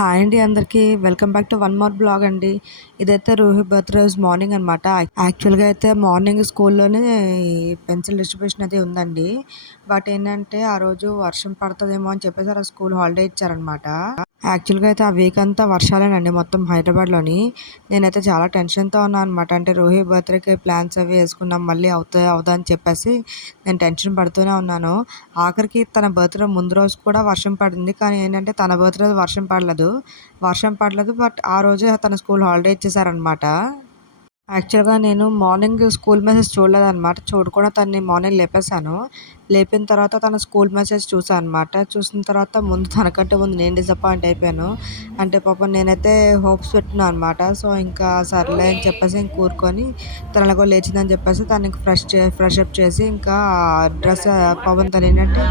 Hi అండి అందరికీ. Welcome back to one more blog అండి. ఇదైతే రూహి బర్త్‌డే రోజు మార్నింగ్ అనమాట. యాక్చువల్‌గా అయితే మార్నింగ్ స్కూల్లోనే ఈ పెన్సిల్ డిస్ట్రిబ్యూషన్ అది ఉందండి. బట్ ఏంటంటే ఆ రోజు వర్షం పడతదేమో అని చెప్పేసి ఆ రోజు స్కూల్ హాలిడే ఇచ్చారనమాట. యాక్చువల్‌గా అయితే ఆ వీక్ అంతా వర్షాలేనండి మొత్తం హైదరాబాద్‌లోని. నేనైతే చాలా టెన్షన్‌తో ఉన్నా అనమాట. అంటే రోహి బర్త్‌డేకి ప్లాన్స్ అవి యేసుకున్నాం. మళ్ళీ అవుతదా అవ్వదా అని చెప్పేసి నేను టెన్షన్ పడుతూనే ఉన్నాను. ఆఖరికి తన బర్త్‌డే ముందు రోజు కూడా వర్షం పడింది. కానీ ఏంటంటే తన బర్త్‌డే రోజు వర్షం పడలేదు. బట్ ఆ రోజే తన స్కూల్ హాలిడే ఇచ్చేసారనమాట. యాక్చువల్‌గా నేను మార్నింగ్ స్కూల్ మెసేజ్ చూడలేదనమాట. చూడకుండా తనని మార్నింగ్ లేపేశాను. లేపిన తర్వాత తన స్కూల్ మెసేజ్ చూసా అనమాట. చూసిన తర్వాత తనకంటే ముందు నేను డిసప్పాయింట్ అయిపోయాను. అంటే పాపం నేనైతే హోప్స్ పెట్టుకున్నా అనమాట. సో, ఇంకా సర్లే అని చెప్పేసి ఇంక ఊరుకొని తను ఎలాగో లేచిందని చెప్పేసి తనకి ఫ్రెష్ అప్ చేసి ఇంకా డ్రెస్ పాపం తనేంటంటే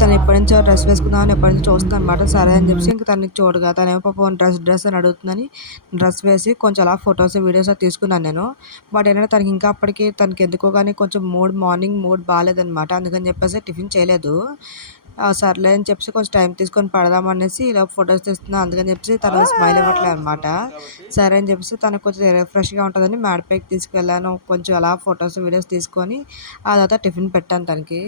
తను ఎప్పటినుంచో డ్రెస్ వేసుకుందామని ఎప్పటినుంచో చూస్తుందనమాట. సరే అని చెప్పేసి ఇంక తనకి చూడగా తనేమో పాపం డ్రెస్ అని అడుగుతుందని డ్రెస్ వేసి కొంచెం అలా ఫొటోస్, వీడియోస్ అది తీసుకున్నాను నేను. బట్ ఏంటంటే తనకి ఇంకా అప్పటికి తనకెందుకో గాని కొంచెం మార్నింగ్ మూడ్ బాలేదనమాట. అందుకని చెప్పేసి టిఫిన్ చేయలేదు. సర్లే అని చెప్పేసి కొంచెం టైం తీసుకొని పడదామనేసి ఈలోపు ఫొటోస్ తీస్తున్నా. అందుకని చెప్పేసి తను స్మైల్ ఇవ్వట్లే అనమాట. సరే అని చెప్పేసి తనకు కొంచెం రిఫ్రెష్‌గా ఉంటదని మేడ పైకి తీసుకెళ్ళాను. కొంచెం అలా ఫొటోస్, వీడియోస్ తీసుకొని ఆ తర్వాత టిఫిన్ పెట్టాను తనకి.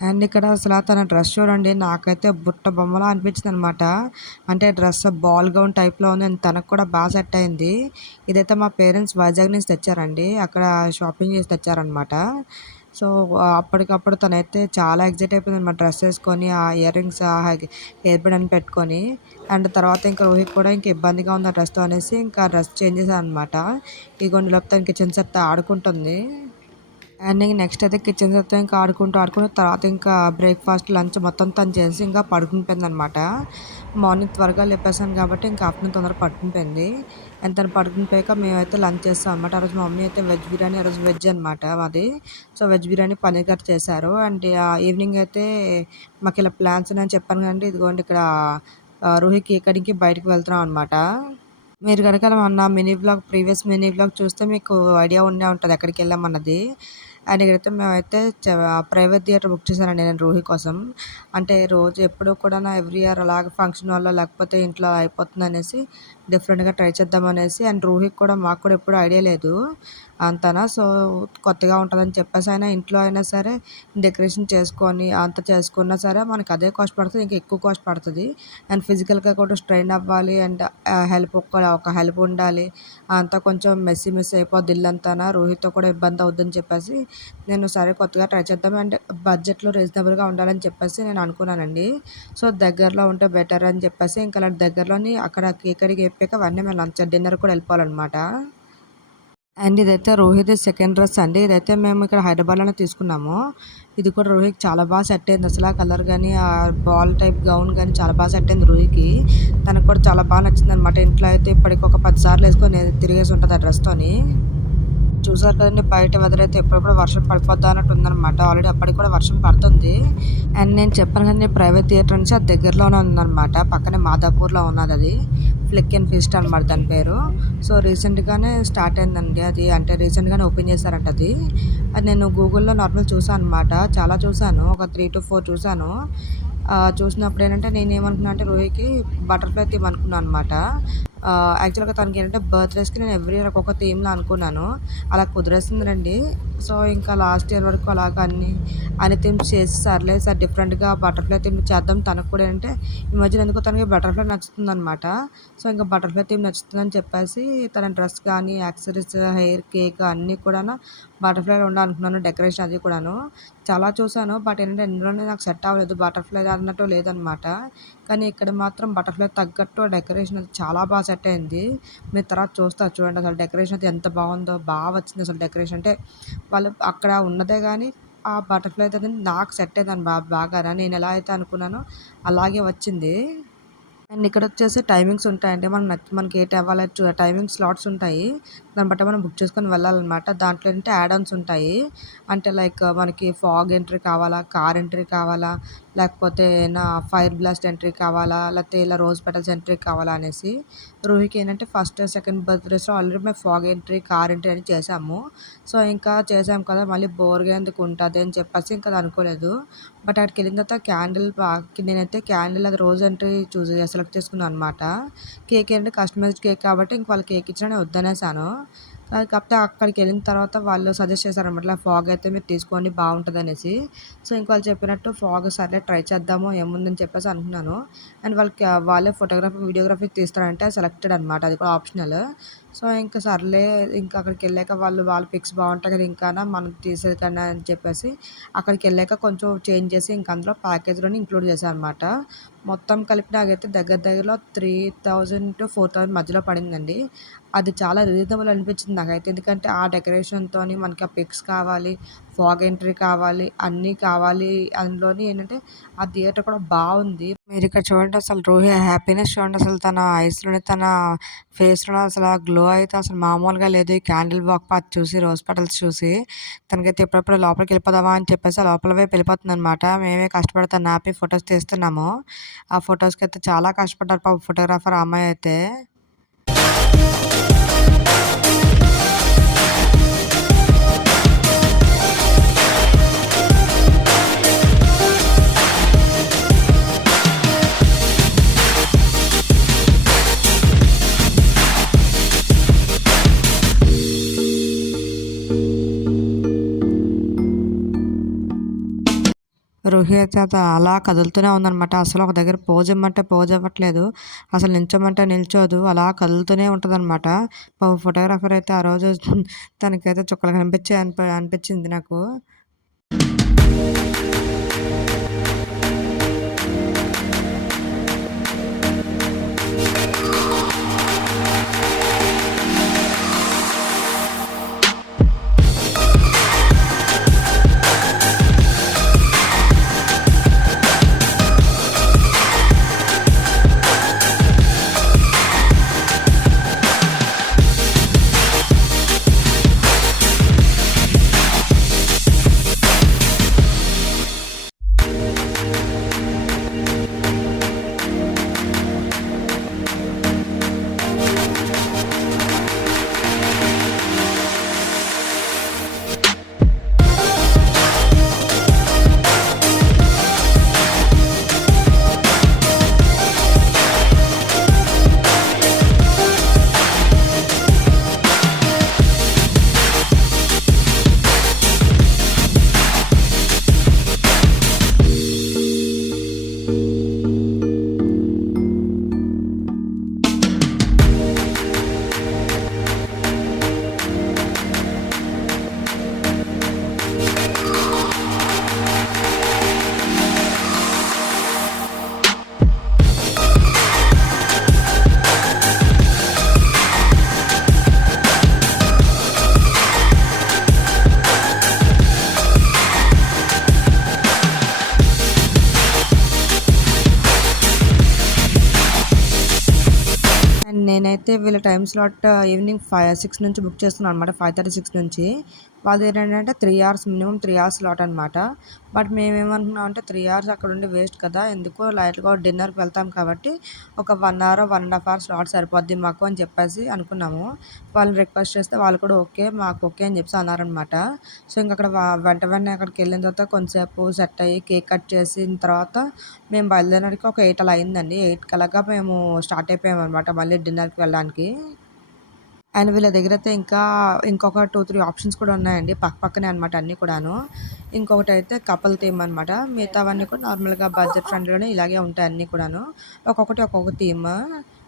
అండ్ ఇక్కడ అసల తన డ్రెస్ చూడండి. నాకైతే బుట్ట బొమ్మలా అనిపించిందనమాట. అంటే డ్రెస్ బాల్ గౌన్ టైప్‌లో ఉంది. అండ్ తనకు కూడా సెట్ అయింది. ఇదైతే మా పేరెంట్స్ వైజాగ్ నుంచి తెచ్చారండి. అక్కడ షాపింగ్ చేసి తెచ్చారనమాట. సో, అప్పటికప్పుడు తనైతే చాలా ఎక్సైట్ అయిపోయిందనమాట. డ్రెస్ ఏసుకొని, ఆ ఇయర్ రింగ్స్, ఆ హెయిర్ బ్యాండ్ అన్ని పెట్టుకొని. అండ్ తర్వాత ఇంకా రోహిత్ కూడా ఇంక ఇబ్బందిగా ఉంది ఆ డ్రెస్‌తో అనేసి ఇంకా డ్రెస్ చేంజ్ చేశాననమాట. ఇగోండి ఈలోపు తను కిచెన్ సెట్‌తో ఆడుకుంటుంది. అండ్ ఇంక నెక్స్ట్ అయితే కిచెన్ సెట్‌తో ఇంకా ఆడుకుంటూ తర్వాత ఇంకా బ్రేక్‌ఫాస్ట్, లంచ్ మొత్తం తను చేసి ఇంకా పడుకుండిపోయిందనమాట. మార్నింగ్ త్వరగా లేపేసాను కాబట్టి ఇంకా ఆఫ్టర్‌నూన్ తొందరగా పడుకుండిపోయింది. అండ్ తను పడుకునిపోయాక మేమైతే లంచ్ చేసాం అనమాట. ఆ రోజు మా మమ్మీ అయితే వెజ్ బిర్యానీ, ఆ రోజు వెజ్ అనమాట మాది. So, veg biryani, paneer curry చేశారు. అండ్ ఈవినింగ్ అయితే మాకిలా ప్లాన్స్ ఉన్నాయని చెప్పాను కదండీ! ఇదిగోండి ఇక్కడ రూహి కేక్ కటింగ్‌కి బయటికి వెళ్తున్నాం అనమాట. మీరు గనక ప్రీవియస్ మినీ వ్లాగ్ చూస్తే మీకు ఐడియా ఉండే ఉంటది ఎక్కడికెళ్ళామన్నది. అండ్ ఇక్కడైతే మేమైతే ప్రైవేట్ థియేటర్ బుక్ చేశానండి నేను రూహి కోసం. అంటే రోజు ఎప్పుడూ కూడా ఎవ్రీ ఇయర్ అలాగ ఫంక్షన్ హాల్‌లో లేకపోతే ఇంట్లో అయిపోతుందనేసి డిఫరెంట్‌గా ట్రై చేద్దామనేసి అండ్ రూహికి కూడా మాకు కూడా ఎప్పుడు ఐడియా లేదు అంతనా. సో, కొత్తగా ఉంటదని చెప్పేసి ఇంట్లో అయినా సరే డెకరేషన్ చేసుకొని అంత చేసుకున్నా సరే మనకు అదే కాస్ట్ పడతది. ఇంకా ఎక్కువ కాస్ట్ పడతది. అండ్ ఫిజికల్‌గా కూడా స్ట్రెయిన్ అవ్వాలి. అండ్ ఒక హెల్ప్ ఉండాలి. అంతా కొంచెం మెస్సీ అయిపోద్ది ఇల్లంతాన. రోహిత్‌తో కూడా ఇబ్బంది అవుద్దని చెప్పేసి నేను సరే కొత్తగా ట్రై చేద్దాం అంటే బడ్జెట్‌లో రీజనబుల్‌గా ఉండాలని చెప్పేసి నేను అనుకున్నానండి. సో, దగ్గరలో ఉంటే బెటర్ అని చెప్పేసి ఇంకా అలాంటి దగ్గరలోని అక్కడ కేక్ కటింగ్ అయిపోయాక వెంటనే మేము డిన్నర్ కూడా వెళ్ళిపోవాలనమాట. అండ్ ఇదైతే రోహిత్ సెకండ్ డ్రెస్ అండి. ఇదైతే మేము ఇక్కడ హైదరాబాద్‌లోనే తీసుకున్నాము. ఇది కూడా రోహిత్‌కి చాలా సెట్ అయింది అసల. ఆ కలర్ గాని, ఆ బాల్ టైప్ గౌన్ గాని చాలా సెట్ అయింది రూహికి. తనకు కూడా చాలా నచ్చిందనమాట. ఇంట్లో అయితే ఇప్పటికి ఒక 10 సార్లు ఏసుకొని తిరిగేసి ఉంటది ఆ డ్రెస్‌తోని. చూసారు కదండీ! బయట వెదర్ అయితే ఎప్పుడెప్పుడు వర్షం పడిపోద్దా అన్నట్టు ఉందనమాట. ఆల్రెడీ అప్పటికి కూడా వర్షం పడుతుంది. అండ్ నేను చెప్పాను కదండీ! ప్రైవేట్ థియేటర్ నుంచి అది దగ్గరలోనే ఉందనమాట. పక్కనే మాదాపూర్‌లో ఉన్నదది. ఫ్లిక్ అండ్ ఫీస్ట్ అనమాట దాని పేరు. సో, రీసెంట్‌గానే స్టార్ట్ అయిందండి అది. అంటే రీసెంట్‌గానే ఓపెన్ చేశారంట అది. అది నేను గూగుల్‌లో నార్మల్ చూసాను అనమాట. చాలా చూసాను. ఒక 3-4 చూసాను. చూసినప్పుడు ఏంటంటే నేనేమనుకున్నా అంటే రోహికి బటర్‌ఫ్లై థీమ్ అనుకున్నాను అనమాట. యాక్చువల్‌గా తనకేంటంటే బర్త్‌డేస్‌కి నేను ఎవ్రీ ఇయర్ ఒక్కొక్క థీమ్‌లా అనుకున్నాను. అలా కుదిరేసిందిలెండి. సో, ఇంకా లాస్ట్ ఇయర్ వరకు అలాగా అన్ని థీమ్స్ చేసి సర్లే ఈసారి డిఫరెంట్‌గా బటర్‌ఫ్లై థీమ్ చేద్దాం. తనకు కూడా ఏంటంటే ఈ మధ్యన ఎందుకో తనకి బటర్‌ఫ్లై నచ్చుతుందనమాట. సో, ఇంక బటర్‌ఫ్లై థీమ్ నచ్చుతుందని చెప్పేసి తన డ్రెస్ కానీ, యాక్సెసరీస్, హెయిర్, కేక్ అన్నీ కూడాను బటర్‌ఫ్లైలో ఉండాలనుకున్నాను. డెకరేషన్ అది కూడాను. చాలా చూసాను. బట్ ఏంటంటే ఇందులోనే నాకు సెట్ అవ్వలేదు. బటర్‌ఫ్లై అన్నట్టు లేదనమాట. కానీ ఇక్కడ మాత్రం బటర్‌ఫ్లై తగ్గట్టు ఆ డెకరేషన్ అది చాలా సెట్ అయింది. మీరు తర్వాత చూస్తారు చూడండి అసలు డెకరేషన్ అది ఎంత బాగుందో. వచ్చిందసలు డెకరేషన్. అంటే వాళ్ళు అక్కడ ఉన్నదే గానీ ఆ బటర్‌ఫ్లై అనేది నాకు సెట్ అయిందండి బాగాన. నేను ఎలా అయితే అనుకున్నానో అలాగే వచ్చింది. అండ్ ఇక్కడొచ్చేసి టైమింగ్స్ ఉంటాయండి. మనకి టైమింగ్ స్లాట్స్ ఉంటాయి. దాన్ని బట్టి మనం బుక్ చేసుకొని వెళ్ళాలనమాట. దాంట్లో ఏంటంటే యాడ్ ఆన్స్ ఉంటాయి. అంటే లైక్ మనకి ఫాగ్ ఎంట్రీ కావాలా, కార్ ఎంట్రీ కావాలా, లేకపోతే నా ఫైర్ బ్లాస్ట్ ఎంట్రీ కావాలా, లేకపోతే ఇలా రోజ్ పెటల్స్ ఎంట్రీ కావాలా అనేసి. రూహీకి ఏంటంటే ఫస్ట్, సెకండ్ బర్త్‌డేస్‌లో ఆల్రెడీ మేము ఫాగ్ ఎంట్రీ, కార్ ఎంట్రీ అని చేసాము. సో, ఇంకా చేసాం కదా! మళ్ళీ బోర్‌గా ఎందుకు ఉంటది అని చెప్పేసి ఇంకా అది అనుకోలేదు. బట్ అక్కడికెళ్ళిన తర్వాత నేనైతే క్యాండిల్ అది రోజ్ ఎంట్రీ సెలెక్ట్ చేసుకున్నాను అనమాట. కేక్ ఏంటంటే కస్టమైజ్డ్ కేక్ కాబట్టి ఇంక వాళ్ళు కేక్ ఇచ్చినా నేను వద్దనేసాను. కాకపోతే అక్కడికెళ్ళిన తర్వాత వాళ్ళు సజెస్ట్ చేశారనమాట. ఇలా ఫాగ్ అయితే మీరు తీసుకోండి బావుంటదనేసి. సో, ఇంక వాళ్ళు చెప్పినట్టు ఫాగ్ సర్లే ట్రై చేద్దాము ఏముందని చెప్పేసి అనుకున్నాను. అండ్ వాళ్ళే ఫోటోగ్రఫీ, వీడియోగ్రఫీ తీస్తారంటే సెలెక్టెడ్ అనమాట. అది కూడా ఆప్షనల్. సో, ఇంక సర్లే ఇంక అక్కడికెళ్ళాక వాళ్ళ పిక్స్ బావుంటాయి కదా! ఇంకాన మనం తీసేది కన్నా అని చెప్పేసి అక్కడికెళ్ళాక కొంచెం చేంజ్ చేసి ఇంక అందులో ప్యాకేజ్‌లోనే ఇంక్లూడ్ చేశా అనమాట. మొత్తం కలిపి నాకైతే దగ్గర దగ్గరలో 3000-4000 మధ్యలో పడిందండి. అది చాలా రీజనబుల్ అనిపించింది నాకైతే. ఎందుకంటే ఆ డెకరేషన్‌తోని మనకి ఆ పిక్స్ కావాలి, ఫాగ్ ఎంట్రీ కావాలి, అన్నీ కావాలి. అందులోని ఏంటంటే ఆ థియేటర్ కూడా బావుంది. మీరిక్కడ చూడండి అసలు రూహి హ్యాపీనెస్ చూడండి అసలు తన ఐస్‌లోని, తన ఫేస్‌లో అసల గ్లో అయితే అసలు మామూలుగా లేదు. ఈ క్యాండిల్ వాక్ పాత్ చూసి, రోజ్ పెటల్స్ చూసి తనకైతే ఎప్పుడెప్పుడు లోపలికెళ్ళిపోదామా అని చెప్పేసి ఆ లోపల వైపు వెళ్ళిపోతుందనమాట. మేమే కష్టపడి తనని ఆపి ఫోటోస్ తీస్తున్నాము. ఆ ఫోటోస్‌కైతే చాలా కష్టపడ్డారు పాపం ఫోటోగ్రాఫర్ ఆ అమ్మాయయితే. రుహి అయితే అది అలా కదులుతూనే ఉందనమాట. అసలు ఒక దగ్గర పోజ్ ఇమ్మంటే పోజ్ ఇవ్వట్లేదు. అసలు నిల్చోమంటే నిల్చోదు. అలా కదులుతూనే ఉంటదనమాట. పాపం ఫోటోగ్రాఫర్ అయితే ఆ రోజు తనకైతే చుక్కలు కనిపించాయి అనిపించింది నాకు. అండ్ నేనైతే వీళ్ళ టైమ్ స్లాట్ ఈవినింగ్ 6 నుంచి బుక్ చేసుకున్నాను అనమాట. 5:36 నుంచి. వాళ్ళదేంటంటే 3 అవర్స్ మినిమమ్ 3 అవర్స్ స్లాట్ అనమాట. బట్ మేమేమనుకున్నాం అంటే 3 అవర్స్ అక్కడ ఉండి వేస్ట్ కదా! ఎందుకు లైట్‌గా డిన్నర్‌కి వెళ్తాం కాబట్టి ఒక 1 అవర్, 1 ½ అవర్ స్లాట్ సరిపోద్ది మాకు అని చెప్పేసి అనుకున్నాము. వాళ్ళని రిక్వెస్ట్ చేస్తే వాళ్ళు కూడా ఓకే. మాకు ఓకే అని చెప్పేసి అన్నారనమాట. సో, ఇంక అక్కడ వెంటనే అక్కడికెళ్ళిన తర్వాత కొంతసేపు సెట్ అయ్యి కేక్ కట్ చేసిన తర్వాత మేము బయలుదేరడానికి ఒక 8 అలా అయిందండి. 8 కలాగా మేము స్టార్ట్ అయిపోయామనమాట మళ్ళీ డిన్నర్‌కి వెళ్ళడానికి. అండ్ వీళ్ళ దగ్గరైతే ఇంకొక 2, 3 ఆప్షన్స్ కూడా ఉన్నాయండి. పక్కనే అనమాట అన్నీ కూడాను. ఇంకొకటైతే కపుల్ థీమ్ అనమాట. మిగతావన్నీ కూడా నార్మల్‌గా బడ్జెట్ ఫ్రెండ్లీలోనే ఇలాగే ఉంటాయి అన్నీ కూడాను. ఒక్కొక్కటి ఒక్కొక్క థీమ్.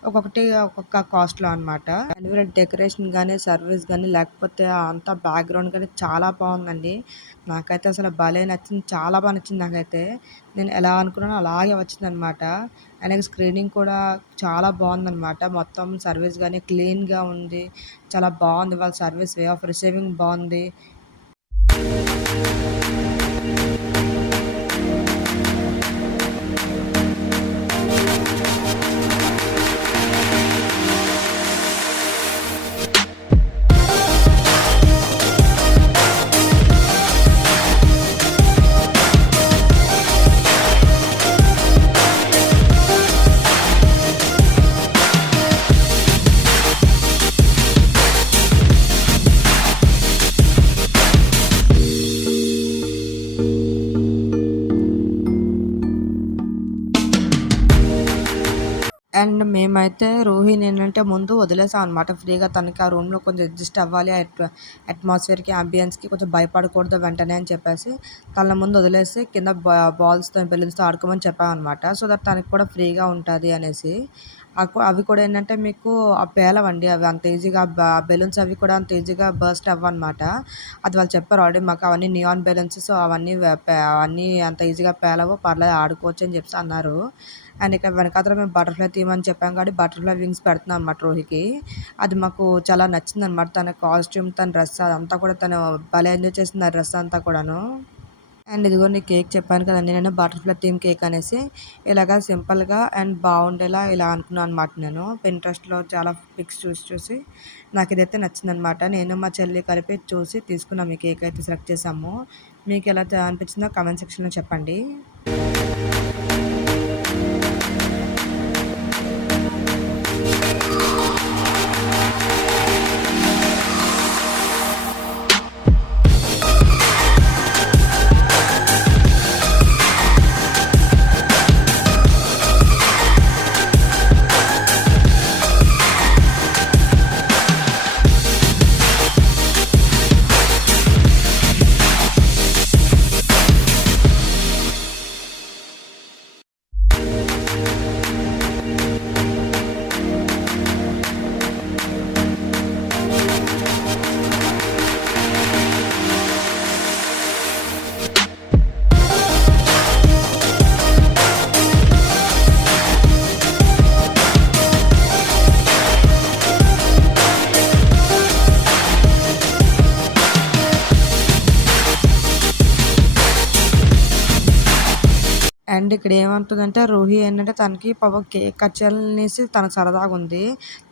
ఒక్కొక్కటి ఒక్కొక్క కాస్ట్‌లో అనమాట. అండ్ వీళ్ళ డెకరేషన్ గానీ, సర్వీస్ గానీ, లేకపోతే అంతా బ్యాక్‌గ్రౌండ్ గానీ చాలా బావుందండి. నాకైతే అసలు భలే నచ్చింది. చాలా నచ్చింది నాకైతే. నేను ఎలా అనుకున్నానో అలాగే వచ్చిందనమాట. అలాగే స్క్రీనింగ్ కూడా చాలా బావుందనమాట. మొత్తం సర్వీస్ గానీ క్లీన్‌గా ఉంది. చాలా బావుంది. వాళ్ళ సర్వీస్ వే ఆఫ్ రిసీవింగ్ బావుంది. అండ్ మేమైతే రోహిణి ముందు వదిలేసాం అనమాట ఫ్రీగా. తనకి ఆ రూమ్లో కొంచెం అడ్జస్ట్ అవ్వాలి, అట్మాస్ఫియర్కి, అంబియన్స్కి కొంచెం భయపడకూడదు వెంటనే అని చెప్పేసి తన ముందు వదిలేసి కింద బాల్స్తో బెలూన్స్తో ఆడుకోమని చెప్పామన్నమాట. సో దట్ తనకి కూడా ఫ్రీగా ఉంటుంది అనేసి. అవి కూడా ఏంటంటే మీకు పేలవండి, అవి అంత ఈజీగా బెలూన్స్ అవి కూడా అంత ఈజీగా బర్స్ట్ అవ్వన్నమాట. అది వాళ్ళు చెప్పారు ఆల్రెడీ మాకు. అవన్నీ నియాన్ బెలూన్స్, సో అవన్నీ అంత ఈజీగా పేలవు, పర్లేదు ఆడుకోవచ్చు అని చెప్పేసి అన్నారు. అండ్ ఇక్కడ వెనకాతల మేము బటర్ఫ్లై థీమ్ అని చెప్పాం కాబట్టి బటర్ఫ్లై వింగ్స్ పెడుతున్నాం అనమాట రోహికి. అది మాకు చాలా నచ్చిందనమాట. తన కాస్ట్యూమ్, తన డ్రెస్ అదంతా కూడా తను భలే ఎంజాయ్ చేసింది ఆ డ్రెస్ అంతా కూడాను. అండ్ ఇదిగోండి కేక్ చెప్పాను కదండీ నేను, బటర్ఫ్లై థీమ్ కేక్ అనేసి. ఇలాగా సింపుల్గా అండ్ బాగుండేలా ఇలా అనుకున్నాను అనమాట. నేను pinterestలో చాలా పిక్స్ చూసి నాకు ఇదైతే నచ్చిందనమాట. నేను మా చెల్లి కలిపి చూసి తీసుకున్నాం, ఈ కేక్ అయితే సెలెక్ట్ చేసాము. మీకు ఎలా అనిపించిందో కామెంట్ సెక్షన్లో చెప్పండి. అండ్ ఇక్కడ ఏమంటుందంటే రోహి ఏంటంటే తనకి పాపం కేక్ కట్ చేయాలనేసి తనకు సరదాగా ఉంది.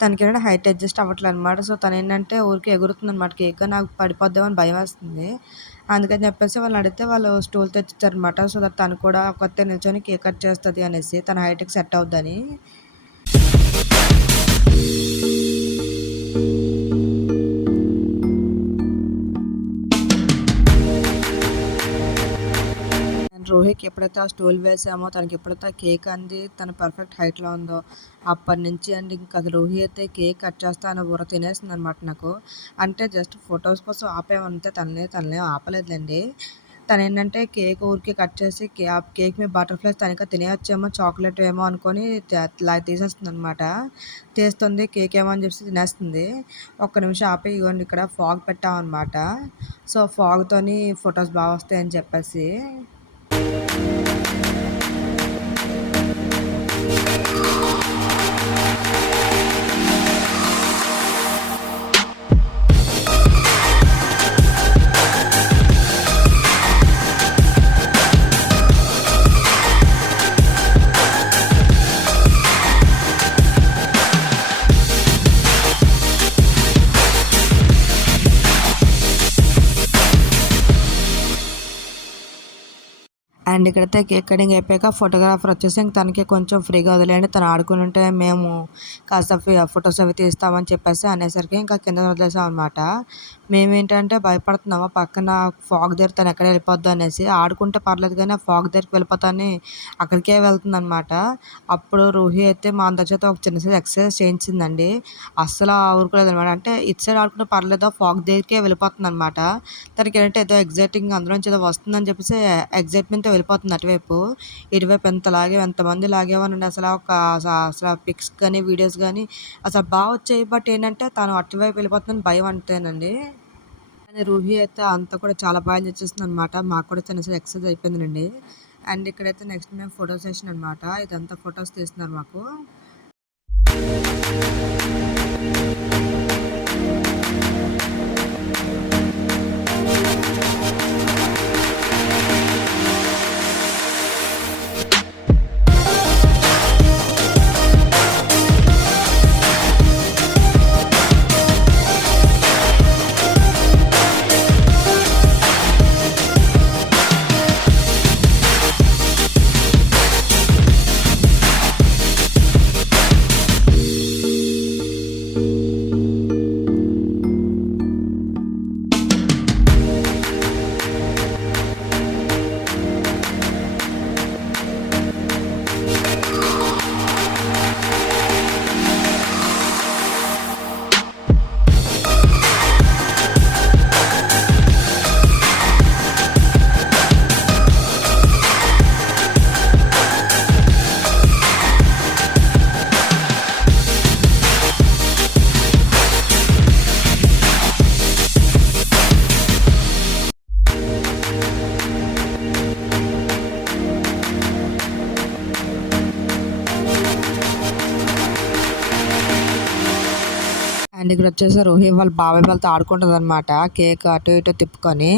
తనకి ఏంటంటే హైట్ అడ్జస్ట్ అవ్వట్లేదు అనమాట. సో తను ఏంటంటే ఊరికి ఎగురుతుంది అనమాట. కేక్ నాకు పడిపోద్దామని అని భయం వేస్తుంది. అందుకని చెప్పేసి వాళ్ళని అడిగితే వాళ్ళు స్టూల్ తెచ్చిచ్చారనమాట. సో దట్ తను కూడా కొత్త నిల్చొని కేక్ కట్ చేస్తుంది అనేసి, తన హైట్కి సెట్ అవుద్దని. రోహికి ఎప్పుడైతే ఆ స్టూల్ వేసామో, తనకి ఎప్పుడైతే ఆ కేక్ అంది, తన పర్ఫెక్ట్ హైట్లో ఉందో అప్పటి నుంచి అండి ఇంకా రోహి అయితే కేక్ కట్ చేస్తా అని బుర్ర తినేస్తుంది అనమాట నాకు. అంటే జస్ట్ ఫొటోస్ కోసం ఆపేమంతే, తననే ఆపలేదులేండి. తను ఏంటంటే కేక్ ఊరికి కట్ చేసి ఆ కేక్ మీద బటర్ఫ్లైస్ తనక తినేయచ్చేమో, చాక్లెట్ ఏమో అనుకొని తీసేస్తుంది అనమాట. తీస్తుంది కేక్ ఏమో అని చెప్పి తినేస్తుంది. ఒక్క నిమిషం ఆపి ఇవ్వండి ఇక్కడ ఫాగ్ పెట్టామన్నమాట. సో ఫాగ్తోని ఫొటోస్ బాగా వస్తాయని చెప్పేసి. అండ్ ఇక్కడైతే కేక్ కటింగ్ అయిపోయాక ఫోటోగ్రాఫర్ వచ్చేసి ఇంక తనకి కొంచెం ఫ్రీగా వదిలేయండి, తను ఆడుకుని ఉంటే మేము కాస్త ఫొటోస్ అవి తీస్తామని చెప్పేసి అనేసరికి ఇంకా కింద వదిలేసాం అనమాట. మేమేంటంటే భయపడుతున్నాము పక్కన ఫాగ్ దగ్గర తను ఎక్కడ వెళ్ళిపోద్దు అనేసి. ఆడుకుంటే పర్లేదు కానీ ఆ ఫాగ్ దగ్గరికి వెళ్ళిపోతాని అక్కడికే వెళ్తుందనమాట. అప్పుడు రూహి అయితే మా అందరి చేత ఒక చిన్న సైజ్ ఎక్సర్సైజ్ చేయించిందండి. అస్సలు ఊరుకోలేదు అనమాట. అంటే ఇటు సైడ్ ఆడుకుంటే పర్లేదు, ఫాగ్ దగ్గరికే వెళ్ళిపోతుంది అనమాట. తనకి ఏంటంటే ఏదో ఎగ్జైటింగ్ అందులోంచి ఏదో వస్తుందని చెప్పేసి ఎగ్జైట్మెంట్తో వెళ్ళిపోతుంది అటువైపు. ఇటువైపు ఎంతమంది లాగేమోనండి అసలు. అసలు పిక్స్ కానీ వీడియోస్ కానీ అసలు బాగా వచ్చాయి. బట్ ఏంటంటే తను అటువైపు వెళ్ళిపోతుందని భయం అంతేనండి. కానీ రూహి అయితే అంతా కూడా చాలా బాగా ఎంజాయ్ చేస్తుంది అనమాట. మాకు కూడా చిన్న ఎక్సర్సైజ్ అయిపోయిందండి. అండ్ ఇక్కడైతే నెక్స్ట్ మేము ఫోటో సెషన్ అనమాట. ఇదంతా ఫొటోస్ తీస్తున్నారు మాకు. అండ్ ఇక్కడ వచ్చేసి రోహి వాళ్ళ బాబాయ్ వాళ్ళతో ఆడుకుంటుంది అనమాట, కేక్ అటు ఇటు తిప్పుకొని.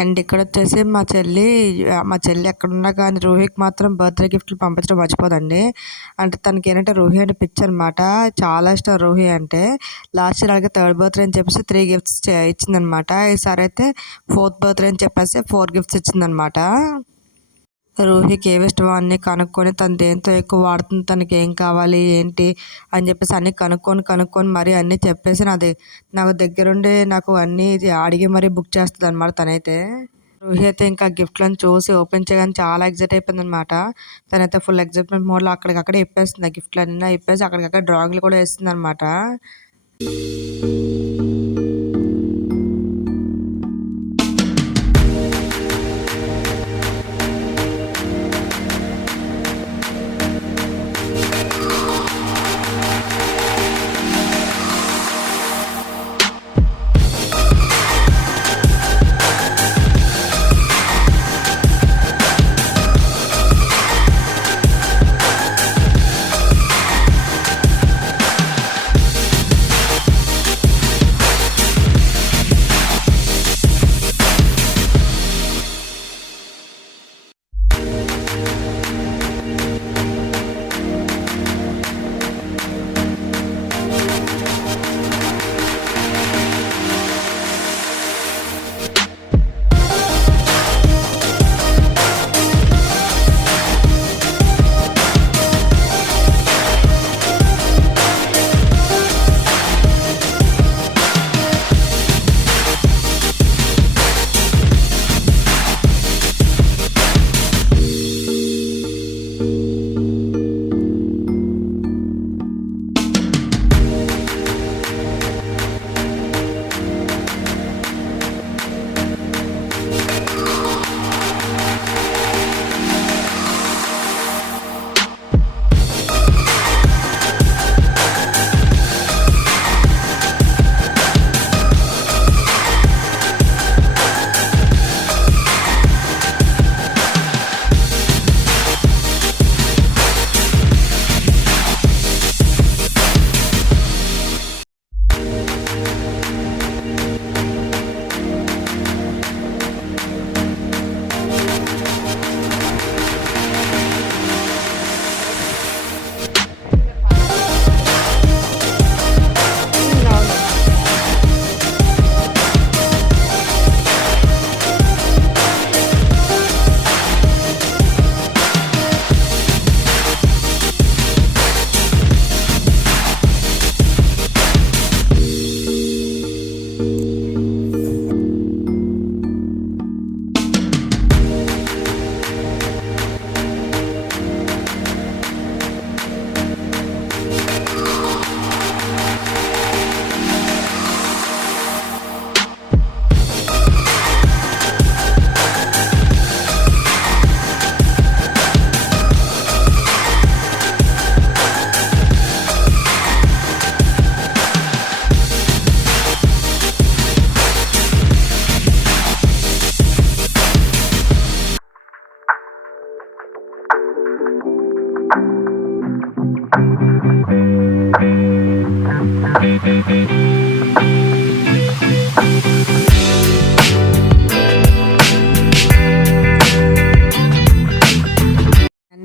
అండ్ ఇక్కడ వచ్చేసి మా చెల్లి ఎక్కడున్నా కానీ రోహికి మాత్రం బర్త్డే గిఫ్ట్లు పంపించడం మర్చిపోదండి. అంటే తనకి ఏంటంటే రోహి అంటే పిచ్చి అనమాట, చాలా ఇష్టం రోహి అంటే. లాస్ట్ ఇయర్ అలాగే 3rd బర్త్డే అని చెప్పేసి 3 గిఫ్ట్స్ ఇచ్చిందనమాట. ఈసారి అయితే 4th బర్త్డే అని చెప్పేసి 4 గిఫ్ట్స్ ఇచ్చిందనమాట. రోహికి ఏవి ఇష్టమో అన్నీ కనుక్కొని తను దేంతో ఎక్కువ వాడుతుంది, తనకి ఏం కావాలి ఏంటి అని చెప్పేసి అన్నీ కనుక్కొని మరీ అన్నీ చెప్పేసి నాకు దగ్గరుండి నాకు అన్నీ అడిగి మరీ బుక్ చేస్తుంది అనమాట తనైతే. రోహి అయితే ఇంకా గిఫ్ట్లను చూసి ఓపెన్ చేయగానే చాలా ఎగ్జైట్ అయిపోయింది అనమాట. తనైతే ఫుల్ ఎగ్జైట్మెంట్ మోడ్లో అక్కడికక్కడే ఇప్పేస్తుంది, ఆ గిఫ్ట్లన్నీ ఇప్పేసి అక్కడికక్కడ డ్రాయింగ్లు కూడా వేస్తుంది అనమాట. అండ్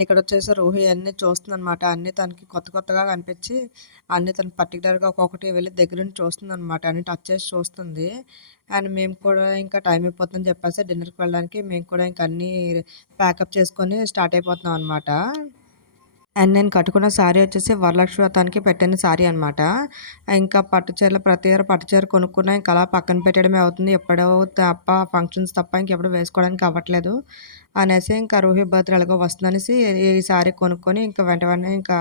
ఇక్కడ వచ్చేసి రోహి అన్నీ చూస్తుందనమాట. అన్నీ తనకి కొత్త కొత్తగా కనిపించి అన్నీ తను పర్టికులర్గా ఒక్కొక్కటి వెళ్ళి దగ్గర నుంచి చూస్తుందనమాట. అన్ని టచ్ చేసి చూస్తుంది. అండ్ మేము కూడా ఇంకా టైం అయిపోతుందని చెప్పేసి డిన్నర్కి వెళ్ళడానికి మేము కూడా ఇంకా అన్నీ ప్యాకప్ చేసుకొని స్టార్ట్ అయిపోతున్నాం అనమాట. అండ్ నేను కట్టుకున్న శారీ వచ్చేసి వరలక్ష్మి వ్రతానికి పెట్టిన శారీ అనమాట. ఇంకా పట్టు చీరలు ప్రతి ఇయర్ పట్టు చీర కొనుక్కున్నా ఇంకా అలా పక్కన పెట్టడమే అవుతుంది. ఎప్పుడో తప్ప ఫంక్షన్స్ తప్ప ఇంకెప్పుడు వేసుకోవడానికి అవ్వట్లేదు అనేసి ఇంకా రోహి బర్త్డే ఎలాగో వస్తుందనేసి ఈ శారీ కొనుక్కొని ఇంకా వెంటనే ఇంకా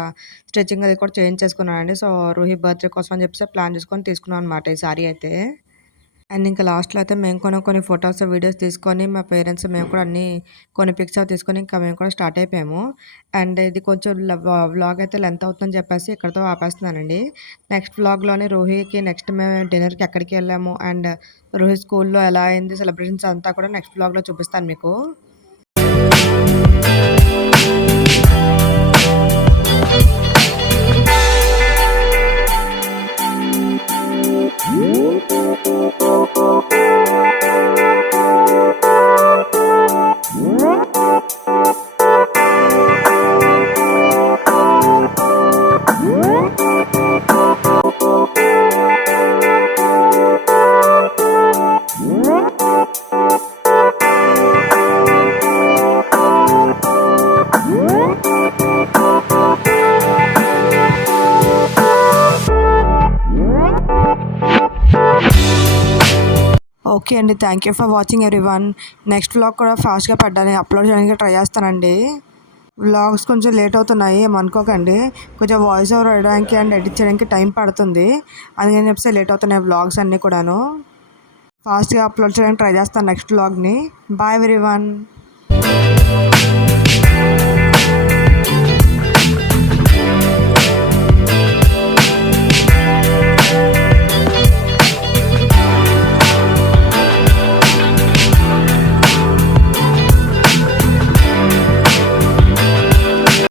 స్టిచ్చింగ్ అది కూడా చేయించేసుకున్నానండి. సో రోహి బర్త్డే కోసం అని చెప్పేసి ప్లాన్ చేసుకొని తీసుకున్నాం అనమాట ఈ శారీ అయితే. అండ్ ఇంకా లాస్ట్‌లో అయితే మేము కూడా కొన్ని ఫోటోస్, వీడియోస్ తీసుకొని మా పేరెంట్స్ మేము కూడా అన్నీ కొన్ని పిక్స్ అవి తీసుకొని ఇంకా మేము కూడా స్టార్ట్ అయిపోయాము. అండ్ ఇది కొంచెం వ్లాగ్ అయితే లెంత్ అవుతుందని చెప్పేసి ఇక్కడితో ఆపేస్తున్నానండి. నెక్స్ట్ వ్లాగ్‌లోని రోహికి నెక్స్ట్ మేము డిన్నర్‌కి ఎక్కడికి వెళ్ళాము అండ్ రోహి స్కూల్‌లో ఎలా అయింది సెలబ్రేషన్స్ అంతా కూడా నెక్స్ట్ వ్లాగ్‌లో చూపిస్తాను మీకు. ఓకే అండి. Thank you for watching everyone. Next vlog కూడా ఫాస్ట్‌గా పెట్టడానికి అప్లోడ్ చేయడానికి ట్రై చేస్తానండి. వ్లాగ్స్ కొంచెం లేట్ అవుతున్నాయి ఏమనుకోకండి. కొంచెం వాయిస్ ఓవర్ వేయడానికి అండ్ ఎడిట్ చేయడానికి టైం పడుతుంది. అందుకని చెప్పేసి లేట్ అవుతున్నాయి వ్లాగ్స్ అన్నీ కూడాను. ఫాస్ట్‌గా అప్లోడ్ చేయడానికి ట్రై చేస్తాను నెక్స్ట్ వ్లాగ్‌ని. Bye everyone.